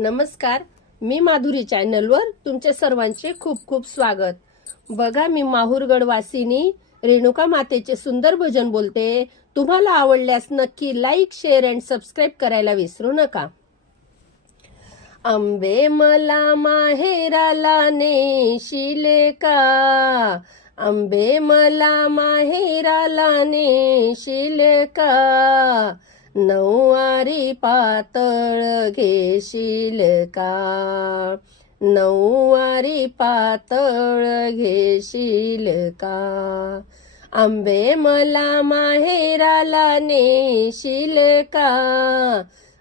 नमस्कार, मी माधुरी चॅनलवर तुमच्या सर्वांचे खूप खूप स्वागत. बघा, मी माहूरगड वासिनी रेणुका मातेचे सुंदर भजन बोलते. तुम्हाला आवडल्यास नक्की लाईक, शेअर अँड सबस्क्राईब करायला विसरू नका. अंबे मला माहेराला नेशिले का, अंबे मला माहेराला नेशिले का, नऊवारी पातळ घेशील का, नऊवारी पातळ घेशील का, अंबे मला माहेराला नेशील का,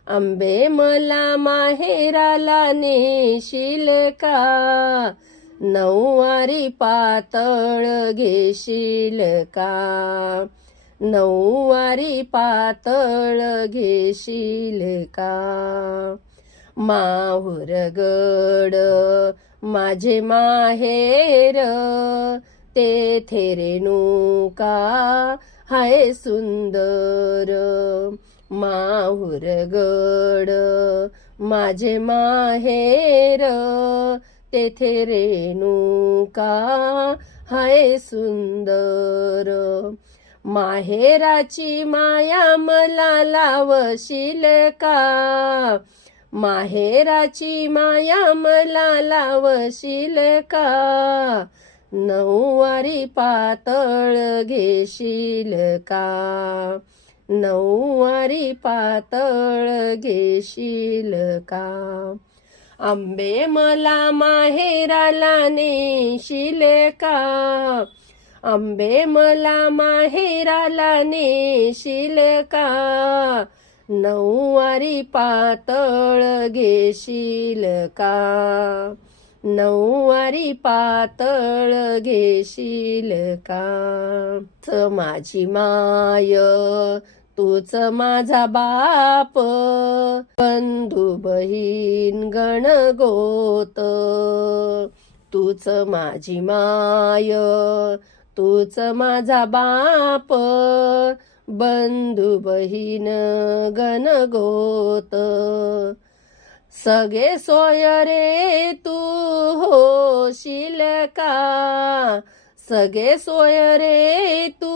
अंबे मला माहेराला नेशील का, नऊवारी पातळ घेशील का, नऊवारी पातळ घेशील का. माहूरगड माझे माहेर, तेथे रेणुका हाय सुंदर. माहूरगड माझे माहेर, तेथे रेणुका हाय सुंदर. माहेराची माया मला लावशील का, माहेराची माया मला लावशील का, नऊवारी पातळ घेशील का, नऊवारी पातळ घेशील का. अंबे मला माहेराला नेशील का, अंबे मला माहेराला नेशील का, नऊवारी पातळ घेशील का, नऊवारी पातळ घेशील का. माझी माय तूच माझा बाप, बंधू बहीण गणगोत, तूच माझी माय तूच माझा बाप, बंधू बहीण गणगोत. सगळे सोय रे तू होशील का, सगळे सोय रे तू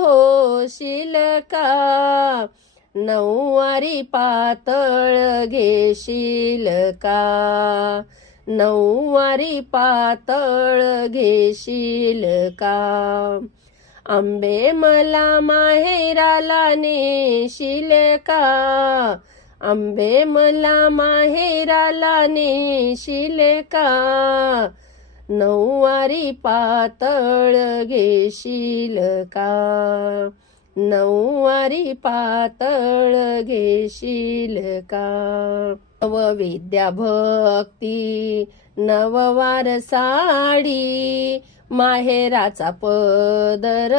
होशील का, नऊवारी पातळ घेशील का, नऊवारी पातळ घेशील का. अंबे मला माहेराला नेशील का, अंबे मला माहेराला नेशील का, नऊवारी पातळ घेशील का, नऊवारी पातळ घेशील का. नवविद्या भक्ती नववार साडी, माहेराचा पदर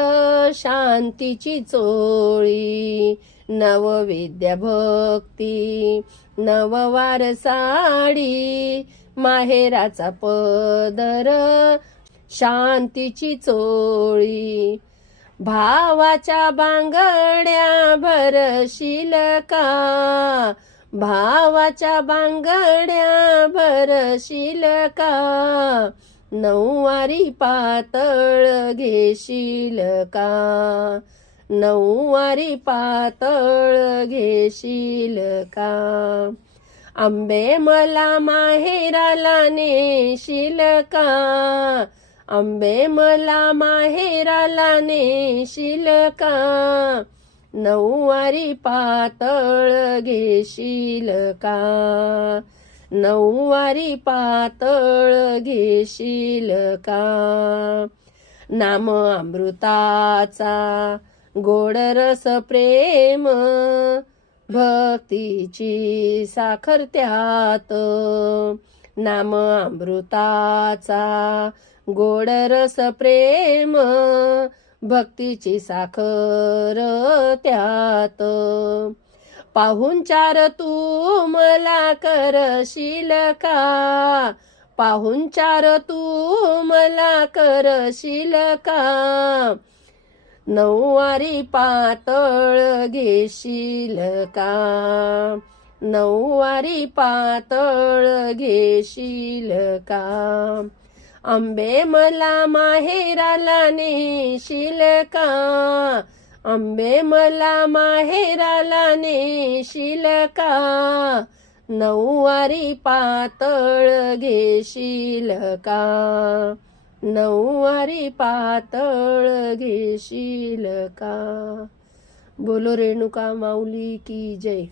शांतीची चोळी. नवविद्या भक्ती नववार साडी, माहेराचा पदर शांतीची चोळी. भावाच्या बांगड्या भरशील का, भावाच्या बांगड्या भरशील का, नऊवारी पातळ घेशील का, नऊवारी पातळ घेशील का. अंबे मला माहेराला नेशील का, अंबे मला माहेराला नेशील का, नऊवारी पातळ घेशील का, नऊवारी पातळ घेशील का. नाम अमृताचा गोड रस प्रेम, भक्तीची साखर त्यात. नाम अमृताचा गोड रस प्रेम, भक्तीची साखर त्यात. पाहुणचार तू मला करशील का, पाहुणचार तू मला करशील का, नऊवारी पातळ घेशील का, नऊवारी पातळ घेशील का? आंबे मला माहेराला नेशील का? आंबे मला माहेराला नेशील का? नऊवारी पातळ घेशील का? नऊवारी पातळ घेशील का? बोलो रेणुका माऊली की जय.